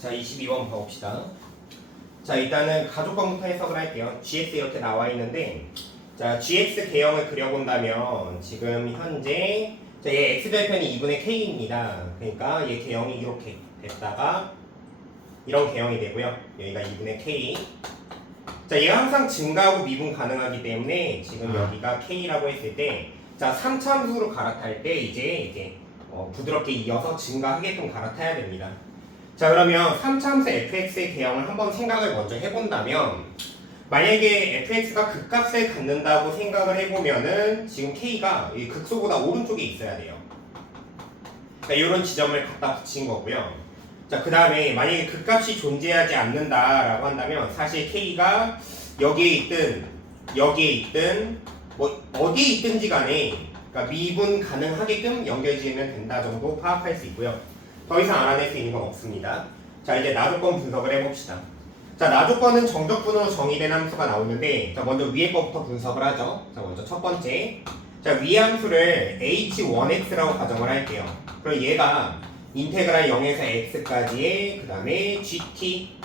자, 22번 봐봅시다. 자, 일단은 가족관부터 해석을 할게요. gx 이렇게 나와 있는데, 자, gx 개형을 그려본다면 지금 현재 자, 얘 x절편이 2분의 k입니다. 그러니까 얘 개형이 이렇게 됐다가 이런 개형이 되고요. 여기가 2분의 k. 자, 얘가 항상 증가하고 미분 가능하기 때문에 지금 여기가 k라고 했을 때, 자, 3차함수로 갈아탈 때 이제 부드럽게 이어서 증가하게끔 갈아타야 됩니다. 자, 그러면 3차함수 fx의 개형을 한번 생각을 먼저 해본다면, 만약에 fx가 극값을 갖는다고 생각을 해보면은 지금 k가 이 극소보다 오른쪽에 있어야 돼요. 그러니까 이런 지점을 갖다 붙인 거고요. 자, 그 다음에 만약에 극값이 존재하지 않는다라고 한다면 사실 k가 여기에 있든 뭐 어디에 있든지 간에 그러니까 미분 가능하게끔 연결지으면 된다 정도 파악할 수 있고요. 더 이상 알아낼 수 있는 건 없습니다. 자, 이제 나조건 분석을 해봅시다. 자, 나조건은 정적분으로 정의된 함수가 나오는데, 자, 먼저 위에 거부터 분석을 하죠. 자, 먼저 첫 번째. 자, 위의 함수를 h1x라고 가정을 할게요. 그럼 얘가 인테그랄 0에서 x까지의 그 다음에 gt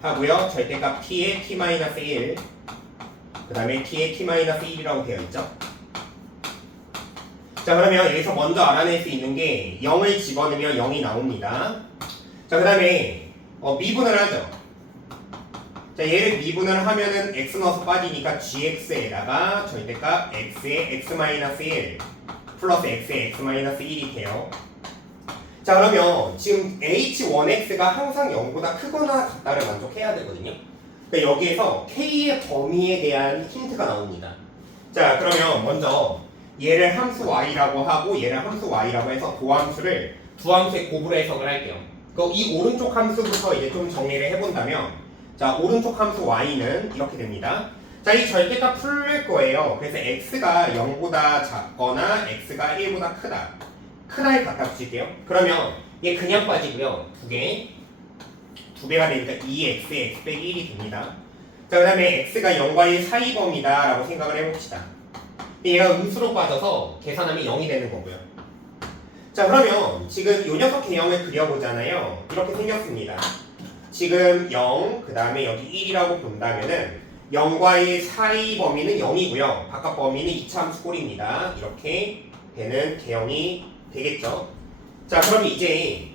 하고요. 절대값 t의 t-1, 그 다음에 t의 t-1이라고 되어 있죠. 자, 그러면 여기서 먼저 알아낼 수 있는 게 0을 집어넣으면 0이 나옵니다. 자, 그 다음에 미분을 하죠. 자, 얘를 미분을 하면은 x 넣어서 빠지니까 gx에다가 절대값 x의 x-1 플러스 x의 x-1이 돼요. 자, 그러면 지금 h1x가 항상 0보다 크거나 같다를 만족해야 되거든요. 그러니까 여기에서 k의 범위에 대한 힌트가 나옵니다. 자, 그러면 먼저 얘를 함수 y라고 하고 얘를 함수 y라고 해서 도함수를 두 함수의 곱으로 해석을 할게요. 그럼 이 오른쪽 함수부터 이제 좀 정리를 해본다면, 자, 오른쪽 함수 y는 이렇게 됩니다. 자, 이 절대값 풀릴 거예요. 그래서 x가 0보다 작거나 x가 1보다 크다에 갖다 붙일게요. 그러면 얘 그냥 빠지고요. 두 배가 되니까 2x, x 빼기 1이 됩니다. 자, 그 다음에 x가 0과 1 사이 범위다 라고 생각을 해봅시다. 얘가 음수로 빠져서 계산하면 0이 되는 거고요. 자, 그러면 지금 요 녀석 개형을 그려보잖아요. 이렇게 생겼습니다. 지금 0, 그 다음에 여기 1이라고 본다면은 0과 1 사이 범위는 0이고요. 바깥 범위는 2차 함수 꼴입니다. 이렇게 되는 개형이 되겠죠. 자, 그럼 이제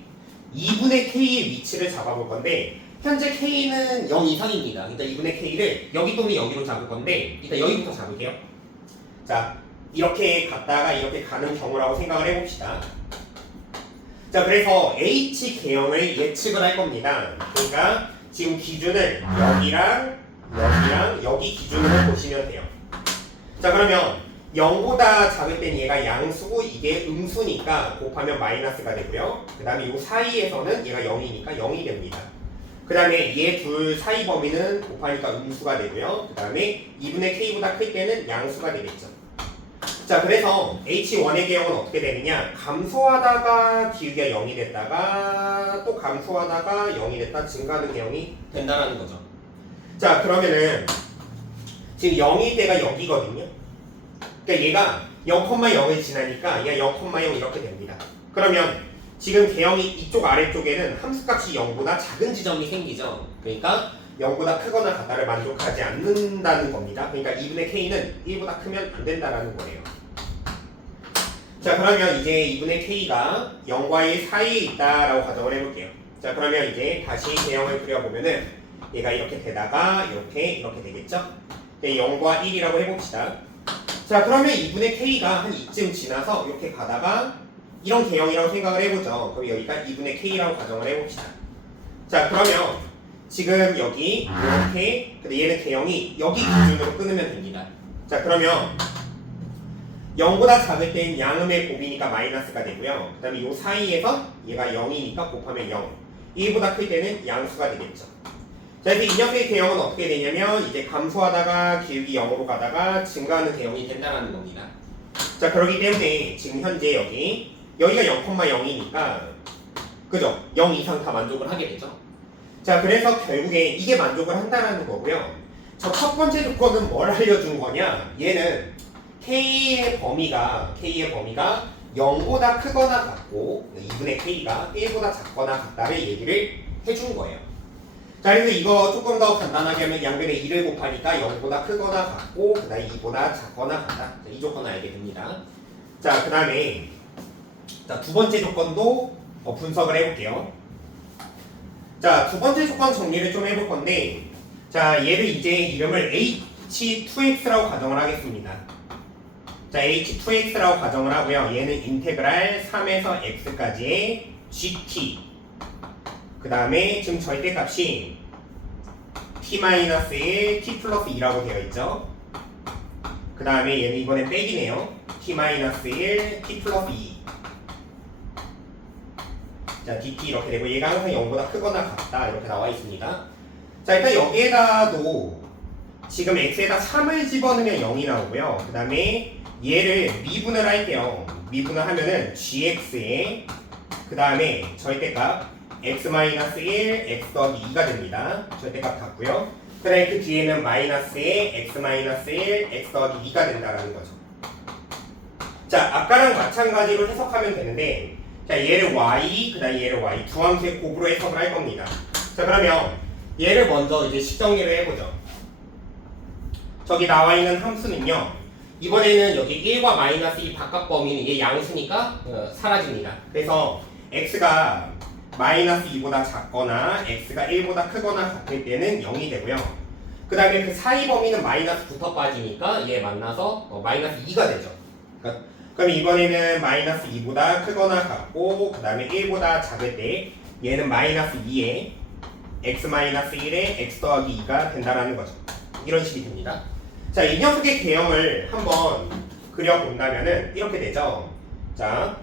2분의 k의 위치를 잡아볼 건데, 현재 k는 0 이상입니다. 그러니까 2분의 k를 여기 또는 여기로 잡을 건데, 일단 여기부터 잡을게요. 자, 이렇게 갔다가 이렇게 가는 경우라고 생각을 해봅시다. 자, 그래서 h 개형을 예측을 할 겁니다. 그러니까 지금 기준을 여기랑 여기 기준으로 보시면 돼요. 자, 그러면 0보다 작을 땐 얘가 양수고 이게 음수니까 곱하면 마이너스가 되고요. 그 다음에 이 사이에서는 얘가 0이니까 0이 됩니다. 그 다음에 얘 둘 사이 범위는 곱하니까 음수가 되고요. 그 다음에 2분의 k보다 클 때는 양수가 되겠죠. 자, 그래서 h1의 개형은 어떻게 되느냐, 감소하다가 기울기가 0이 됐다가 또 감소하다가 0이 됐다 증가하는 개형이 된다는 거죠. 자, 그러면은 지금 0일 때가 여기거든요. 그러니까 얘가 0,0을 지나니까 얘가 0,0 이렇게 됩니다. 그러면 지금 개형이 이쪽 아래쪽에는 함수값이 0보다 작은 지점이 생기죠. 그러니까 0보다 크거나 같다를 만족하지 않는다는 겁니다. 그러니까 2분의 k는 1보다 크면 안 된다는 거예요. 자, 그러면 이제 2분의 k가 0과 1 사이에 있다라고 가정을 해볼게요. 자, 그러면 이제 다시 개형을 그려보면은 얘가 이렇게 되다가 이렇게 되겠죠? 0과 1이라고 해봅시다. 자, 그러면 2분의 k가 한 이쯤 지나서 이렇게 가다가 이런 개형이라고 생각을 해보죠. 그럼 여기가 2분의 k라고 가정을 해봅시다. 자, 그러면 지금 여기 이렇게, 근데 얘는 개형이 여기 기준으로 끊으면 됩니다. 자, 그러면 0보다 작을 땐 양음의 곱이니까 마이너스가 되고요. 그 다음에 이 사이에서 얘가 0이니까 곱하면 0. 1보다 클 때는 양수가 되겠죠. 자, 이제 이 녀석의 개형은 어떻게 되냐면 이제 감소하다가 기울기 0으로 가다가 증가하는 개형이 된다는 겁니다. 자, 그렇기 때문에 지금 현재 여기가 0,0이니까 그죠? 0 이상 다 만족을 하게 되죠. 자, 그래서 결국에 이게 만족을 한다는 거고요. 저 첫 번째 조건은 뭘 알려준 거냐? 얘는 k의 범위가 0보다 크거나 같고 2분의 k가 1보다 작거나 같다를 얘기를 해준 거예요. 자, 그래서 이거 조금 더 간단하게 하면 양변에 2를 곱하니까 0보다 크거나 같고 그 다음에 2보다 작거나 같다. 자, 이 조건을 알게 됩니다. 자, 그 다음에 두 번째 조건도 분석을 해볼게요. 자, 두 번째 조건 정리를 좀 해볼 건데, 자, 얘를 이제 이름을 h2x라고 가정을 하겠습니다. 자, h2x라고 가정을 하고요. 얘는 인테그랄 3에서 x까지의 gt. 그 다음에 지금 절대값이 t-1, t 플러스 2라고 되어 있죠. 그 다음에 얘는 이번에 빼기네요. t-1, t 플러스 2. 자, dt 이렇게 되고 얘가 항상 0보다 크거나 같다 이렇게 나와 있습니다. 자, 일단 여기에다도 지금 x에다 3을 집어넣으면 0이 나오고요. 그 다음에 얘를 미분을 할게요. 미분을 하면은 gx에 그 다음에 절대값 x-1, x 더하기 2가 됩니다. 절대값 같고요. 그 다음에 그 뒤에는 마이너스에 x-1, x 더하기 2가 된다라는 거죠. 자, 아까랑 마찬가지로 해석하면 되는데, 자, 얘를 y, 그 다음에 얘를 y 두 함수의 곱으로 해석을 할 겁니다. 자, 그러면 얘를 먼저 이제 식정리를 해보죠. 저기 나와 있는 함수는요, 이번에는 여기 1과 마이너스 이 바깥 범위는 이게 양수니까 사라집니다. 그래서 x가 마이너스 2보다 작거나 x가 1보다 크거나 같을 때는 0이 되고요. 그 다음에 그 사이 범위는 마이너스부터 빠지니까 얘 만나서 마이너스 2가 되죠. 그럼 이번에는 마이너스 2보다 크거나 같고 그 다음에 1보다 작을 때 얘는 마이너스 2에 x-1에 x 더하기 2가 된다라는 거죠. 이런 식이 됩니다. 자, 이 녀석의 개형을 한번 그려본다면은 이렇게 되죠. 자,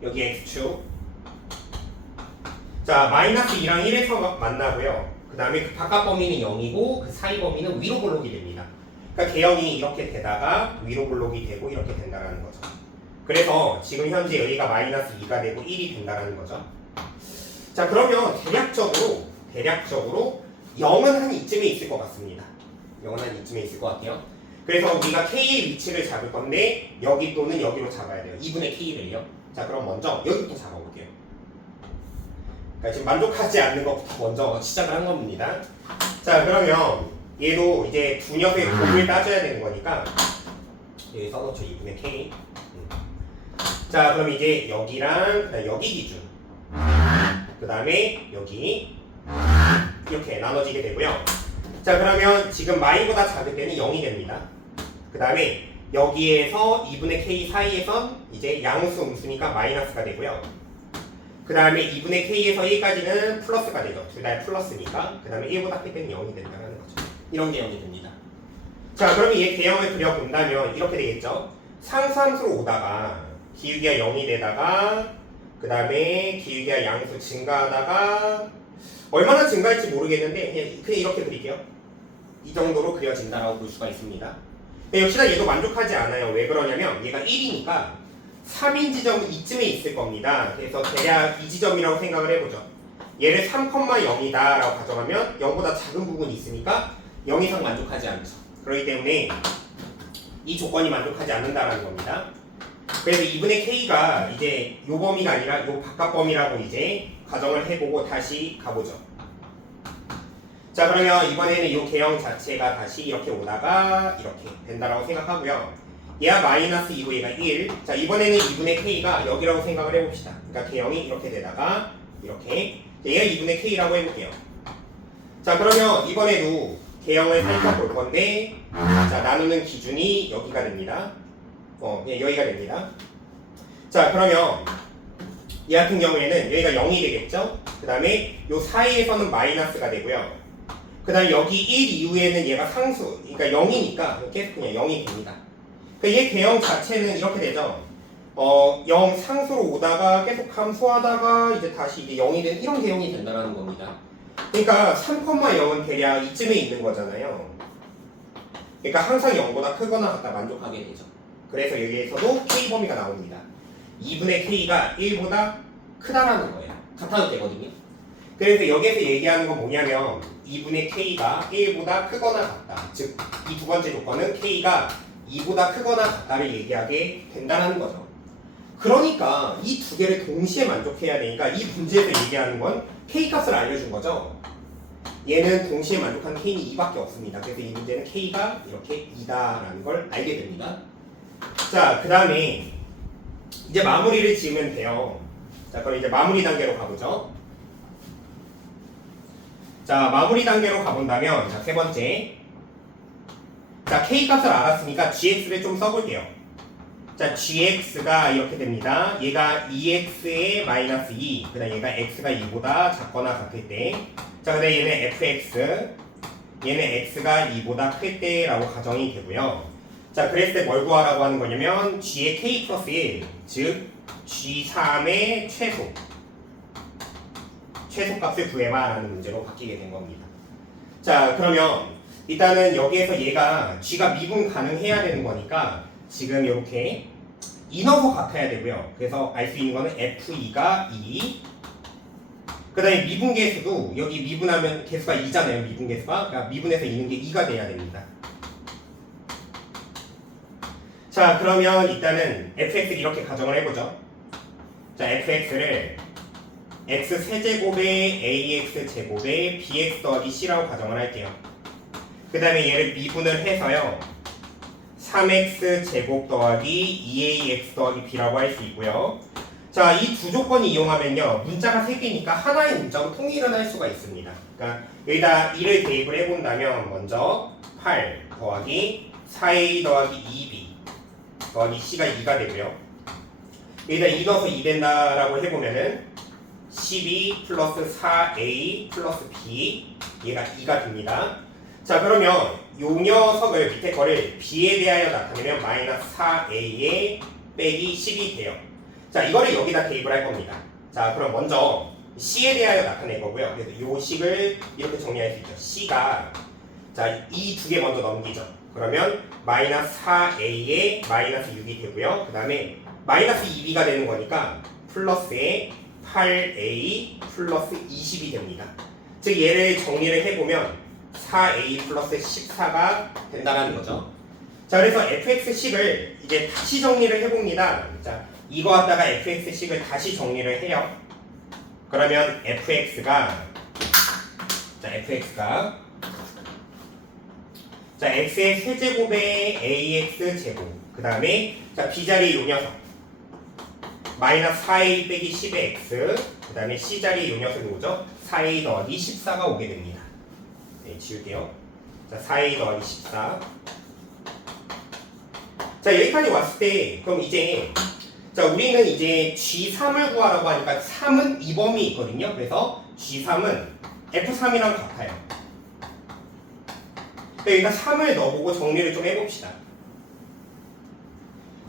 여기 x축. 자, 마이너스 2랑 1에서 만나고요. 그 다음에 그 바깥 범위는 0이고 그 사이 범위는 위로 볼록이 됩니다. 그러니까 개형이 이렇게 되다가 위로 볼록이 되고 이렇게 된다는 거죠. 그래서 지금 현재 여기가 마이너스 2가 되고 1이 된다는 거죠. 자, 그러면 대략적으로 0은 한 이쯤에 있을 것 같습니다. 0은 한 이쯤에 있을 것 같아요. 그래서 우리가 K의 위치를 잡을 건데 여기 또는 여기로 잡아야 돼요. 2분의 K를요. 자, 그럼 먼저 여기부터 잡아볼게요. 그러니까 지금 만족하지 않는 것부터 먼저 시작을 한 겁니다. 자, 그러면 얘도 이제 두 녀석의 곱을 따져야 되는 거니까 여기 써놓죠. 2분의 K. 자, 그럼 이제 여기랑 여기 기준, 그 다음에 여기 이렇게 나눠지게 되고요. 자, 그러면 지금 마이보다 작을 때는 0이 됩니다. 그 다음에 여기에서 2분의 K 사이에선 이제 양수 음수니까 마이너스가 되고요. 그 다음에 2분의 K에서 1까지는 플러스가 되죠. 둘 다 플러스니까. 그 다음에 1보다 클 때는 0이 된다는 거죠. 이런 개형이 됩니다. 자, 그러면 얘 개형을 그려본다면 이렇게 되겠죠. 상수함수로 오다가 기울기가 0이 되다가 그 다음에 기울기가 양수 증가하다가 얼마나 증가할지 모르겠는데 그냥 이렇게 그릴게요. 이 정도로 그려진다라고 볼 수가 있습니다. 역시나 얘도 만족하지 않아요. 왜 그러냐면 얘가 1이니까 3인 지점은 이쯤에 있을 겁니다. 그래서 대략 이 지점이라고 생각을 해보죠. 얘를 3,0이다 라고 가정하면 0보다 작은 부분이 있으니까 0 이상 만족하지 않죠. 그렇기 때문에 이 조건이 만족하지 않는다라는 겁니다. 그래서 2분의 K가 이제 요 범위가 아니라 요 바깥 범위라고 이제 가정을 해보고 다시 가보죠. 자, 그러면 이번에는 이 개형 자체가 다시 이렇게 오다가 이렇게 된다라고 생각하고요. 얘가 마이너스 2고 얘가 1. 자, 이번에는 2분의 K가 여기라고 생각을 해봅시다. 그러니까 개형이 이렇게 되다가 이렇게. 얘가 2분의 K라고 해볼게요. 자, 그러면 이번에도 개형을 살짝 볼 건데, 자, 나누는 기준이 여기가 됩니다. 여기가 됩니다. 자, 그러면 얘 같은 경우에는 여기가 0이 되겠죠? 그 다음에 요 사이에서는 마이너스가 되고요. 그 다음에 여기 1 이후에는 얘가 상수, 그러니까 0이니까 계속 그냥 0이 됩니다. 그러니까 얘 개형 자체는 이렇게 되죠. 0 상수로 오다가 계속 감소하다가 이제 다시 이게 0이 된 이런 개형이 된다는 겁니다. 그러니까 3,0은 대략 이쯤에 있는 거잖아요. 그러니까 항상 0보다 크거나 같다 만족하게 되죠. 그래서 여기에서도 K 범위가 나옵니다. 2분의 K가 1보다 크다라는 거예요. 같아도 되거든요. 그래서 여기에서 얘기하는 건 뭐냐면 2분의 K가 1보다 크거나 같다. 즉, 이 두 번째 조건은 K가 2보다 크거나 같다를 얘기하게 된다는 거죠. 그러니까 이 두 개를 동시에 만족해야 되니까 이 문제에서 얘기하는 건 K값을 알려준 거죠. 얘는 동시에 만족하는 K는 2밖에 없습니다. 그래서 이 문제는 K가 이렇게 2다라는 걸 알게 됩니다. 자, 그 다음에 이제 마무리를 지으면 돼요. 자, 그럼 이제 마무리 단계로 가보죠. 자, 마무리 단계로 가본다면, 자, 세 번째. 자, K값을 알았으니까 GX를 좀 써볼게요. 자, GX가 이렇게 됩니다. 얘가 2x의 마이너스 2, 그 다음 얘가 x가 2보다 작거나 같을 때, 자, 그 다음 얘는 fx, 얘는 x가 2보다 클 때라고 가정이 되고요. 자, 그랬을 때 뭘 구하라고 하는 거냐면 g의 k 플러스 1, 즉 g3의 최소값을 구해봐 라는 문제로 바뀌게 된 겁니다. 자, 그러면 일단은 여기에서 얘가 g가 미분 가능해야 되는 거니까 지금 이렇게 인어서 같아야 되고요. 그래서 알 수 있는 거는 f2가 2, 그 다음에 미분계수도 여기 미분하면 개수가 2잖아요. 미분계수가. 그러니까 미분해서 2는 게 2가 돼야 됩니다. 자, 그러면 일단은 fx 이렇게 가정을 해보죠. 자, fx를 x 세제곱에 ax 제곱에 bx 더하기 c라고 가정을 할게요. 그 다음에 얘를 미분을 해서요 3x 제곱 더하기 2ax 더하기 b라고 할 수 있고요. 자, 이 두 조건을 이용하면요 문자가 3개니까 하나의 문자로 통일을 할 수가 있습니다. 그러니까 여기다 1을 대입을 해본다면 먼저 8 더하기 4a 더하기 2b 더하기 c가 2가 되고요. 여기다 2 넣어서 2 된다라고 해보면은 12 플러스 4a 플러스 b 얘가 2가 됩니다. 자, 그러면 요 녀석을 밑에 거를 b에 대하여 나타내면 마이너스 4a에 빼기 10이 돼요. 자, 이거를 여기다 대입을 할 겁니다. 자, 그럼 먼저 c에 대하여 나타낼 거고요. 그래서 요 식을 이렇게 정리할 수 있죠. c가 자, 이 두 개 먼저 넘기죠. 그러면 마이너스 4a에 마이너스 6이 되고요. 그 다음에 마이너스 2b가 되는 거니까 플러스에 8a 플러스 20이 됩니다. 즉 얘를 정리를 해보면 4a 플러스 14가 된다는 거죠. 자, 그래서 fx식을 이제 다시 정리를 해봅니다. 자, 이거 갖다가 fx식을 다시 정리를 해요. 그러면 fx가 자, x의 세제곱에 ax 제곱, 그 다음에 자, b자리 요 녀석 마이너스 4a 빼기 10의 x, 그 다음에 c자리 요 녀석이 오죠. 4a 더하기 14가 오게 됩니다. 네, 지울게요. 자, 4a 더하기 14. 자, 여기까지 왔을 때 그럼 이제 자, 우리는 이제 G3을 구하라고 하니까 3은 이 범위 있거든요. 그래서 G3은 F3이랑 같아요. 여기다 3을 넣어보고 정리를 좀 해봅시다.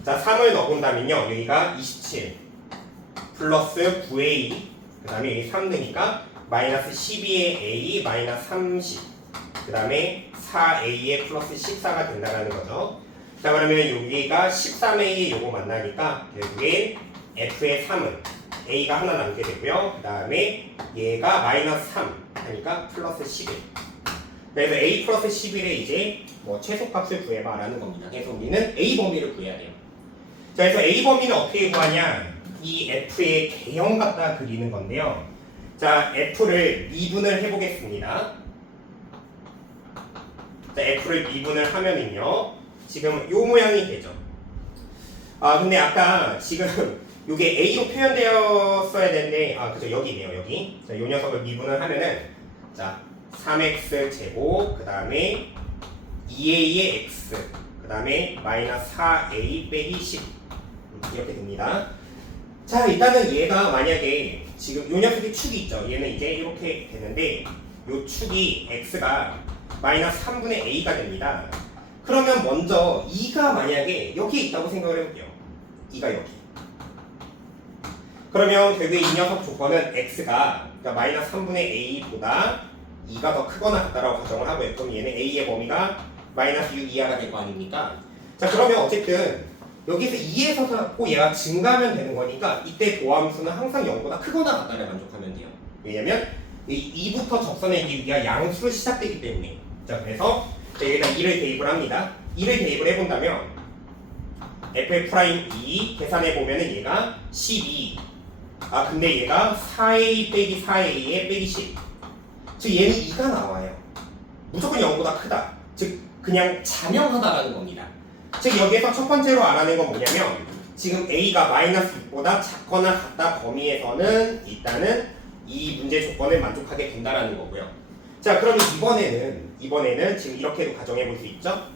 자, 3을 넣어본다면요. 여기가 27 플러스 9a, 그 다음에 여기 3 넣으니까 마이너스 12의 a 마이너스 30, 그 다음에 4a의 플러스 14가 된다는 거죠. 자, 그러면 여기가 13a 요거 만나니까 결국엔 f의 3은 a가 하나 남게 되고요. 그 다음에 얘가 마이너스 3 하니까 플러스 11. 그래서 a 플러스 11에 이제 뭐 최소값을 구해봐라는 겁니다. 그래서 우리는 a 범위를 구해야 돼요. 자, 그래서 a 범위는 어떻게 구하냐? 이 f의 개형 갖다 그리는 건데요. 자, f를 미분을 해보겠습니다. 자, f를 미분을 하면은요. 지금 요 모양이 되죠. 아, 근데 아까 지금 요게 a로 표현되었어야 되는데, 아, 그죠, 여기네요, 여기. 자, 요 녀석을 미분을 하면은, 자, 3x 제곱, 그 다음에 2a의 x, 그 다음에 마이너스 4a 빼기 10 이렇게 됩니다. 자, 일단은 얘가 만약에 지금 요 녀석의 축이 있죠. 얘는 이제 이렇게 되는데, 요 축이 x가 마이너스 3분의 a가 됩니다. 그러면 먼저 2가 만약에 여기에 있다고 생각을 해볼게요. 2가 여기. 그러면 결국에 이 녀석 조건은 x가 그러니까 마이너스 3분의 a보다 2가 더 크거나 같다라고 가정을 하고요. 그럼 얘는 a의 범위가 마이너스 6 이하가 될 거 아닙니까? 자, 그러면 어쨌든 여기서 2에서 자꾸 얘가 증가하면 되는 거니까 이때 도함수는 항상 0보다 크거나 같다를 만족하면 돼요. 왜냐면 이 2부터 접선의 길이가 양수로 시작되기 때문에. 자, 그래서 자, 여기다 2를 대입을 합니다. 2를 대입을 해본다면 f'2 계산해보면은 얘가 12. 아 근데 얘가 4a 빼기 4a에 빼기 10. 즉 얘는 2가 나와요. 무조건 0보다 크다. 즉 그냥 자명하다라는 겁니다. 즉 여기에서 첫 번째로 알아낸 건 뭐냐면 지금 a가 마이너스 6보다 작거나 같다 범위에서는 일단은 이 문제 조건을 만족하게 된다라는 거고요. 자 그러면 이번에는 지금 이렇게도 가정해 볼 수 있죠.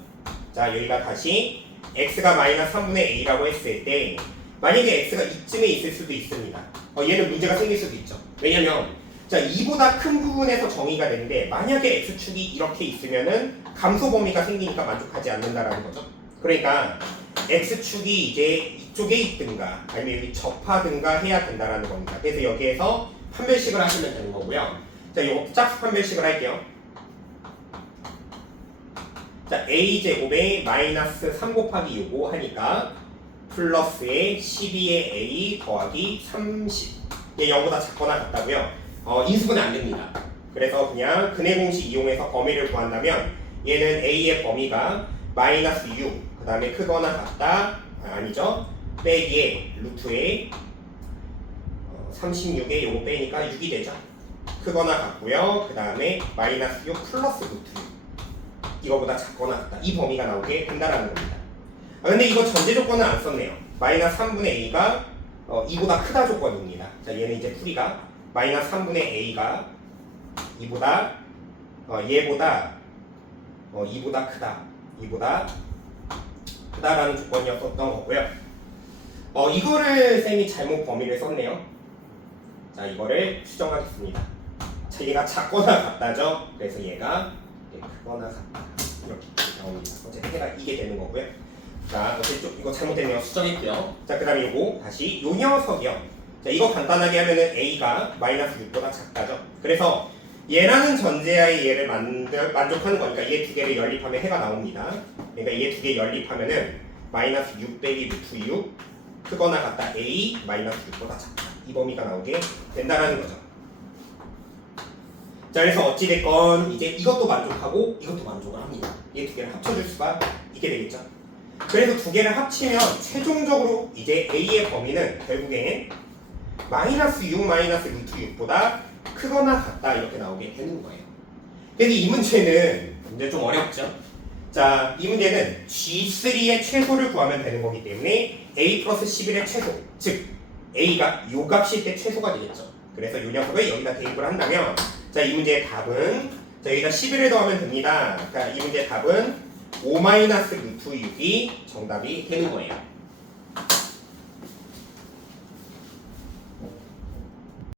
자 여기가 다시 x가 마이너스 3분의 a라고 했을 때 만약에 x가 이쯤에 있을 수도 있습니다. 얘는 문제가 생길 수도 있죠. 왜냐면 자 2보다 큰 부분에서 정의가 되는데 만약에 x축이 이렇게 있으면은 감소 범위가 생기니까 만족하지 않는다라는 거죠. 그러니까 x축이 이제 이쪽에 있든가 아니면 여기 접하든가 해야 된다라는 겁니다. 그래서 여기에서 판별식을 하시면 되는 거고요. 자 요거 짝수 판별식을 할게요. 자 a제곱에 마이너스 3 곱하기 요거 하니까 플러스에 12의 a 더하기 30. 얘 0보다 작거나 같다고요. 인수분해 안 됩니다. 그래서 그냥 근해 공식 이용해서 범위를 구한다면 얘는 a의 범위가 마이너스 6, 그 다음에 크거나 같다, 아니죠? 빼기에 루트에 36에 요거 빼니까 6이 되죠. 크거나 같고요. 그 다음에 마이너스 6 플러스 루트 6. 이거보다 작거나 같다. 이 범위가 나오게 된다라는 겁니다. 근데 이거 전제 조건은 안 썼네요. 마이너스 3분의 a가 2보다 크다 조건입니다. 자 얘는 이제 풀이가 마이너스 3분의 a가 2보다 얘보다 2보다 크다. 2보다 크다라는 조건이었던 거고요. 이거를 쌤이 잘못 범위를 썼네요. 자 이거를 수정하겠습니다. 자 얘가 작거나 같다죠. 그래서 얘가 크거나 같다 이렇게 나옵니다. 어쨌든 해가 이게 되는 거고요. 자 어쨌든 이거 잘못됐네요. 수정할게요. 자 그 다음에 이거 다시 요 녀석이요. 자 이거 간단하게 하면은 a가 마이너스 6보다 작다죠. 그래서 얘라는 전제하에 얘를 만족하는 거니까 얘 두 개를 연립하면 해가 나옵니다. 그러니까 얘 두 개 연립하면은 마이너스 6 빼기 루트 6 크거나 같다 a 마이너스 6보다 작다. 이 범위가 나오게 된다라는 거죠. 자 그래서 어찌됐건 이제 이것도 만족하고 이것도 만족을 합니다. 얘 두 개를 합쳐줄 수가 있게 되겠죠. 그래서 두 개를 합치면 최종적으로 이제 a의 범위는 결국엔 마이너스 6 마이너스 루트 6보다 크거나 같다 이렇게 나오게 되는 거예요. 그래서 이 문제는 이제 좀 어렵죠. 자, 이 문제는 G3의 최소를 구하면 되는 거기 때문에 A 플러스 11의 최소, 즉 A가 요 값일 때 최소가 되겠죠. 그래서 요 녀석을 여기다 대입을 한다면 자, 이 문제의 답은 자, 여기다 11을 더하면 됩니다. 그러니까 이 문제의 답은 5 마이너스 루트 6이 정답이 되는 거예요.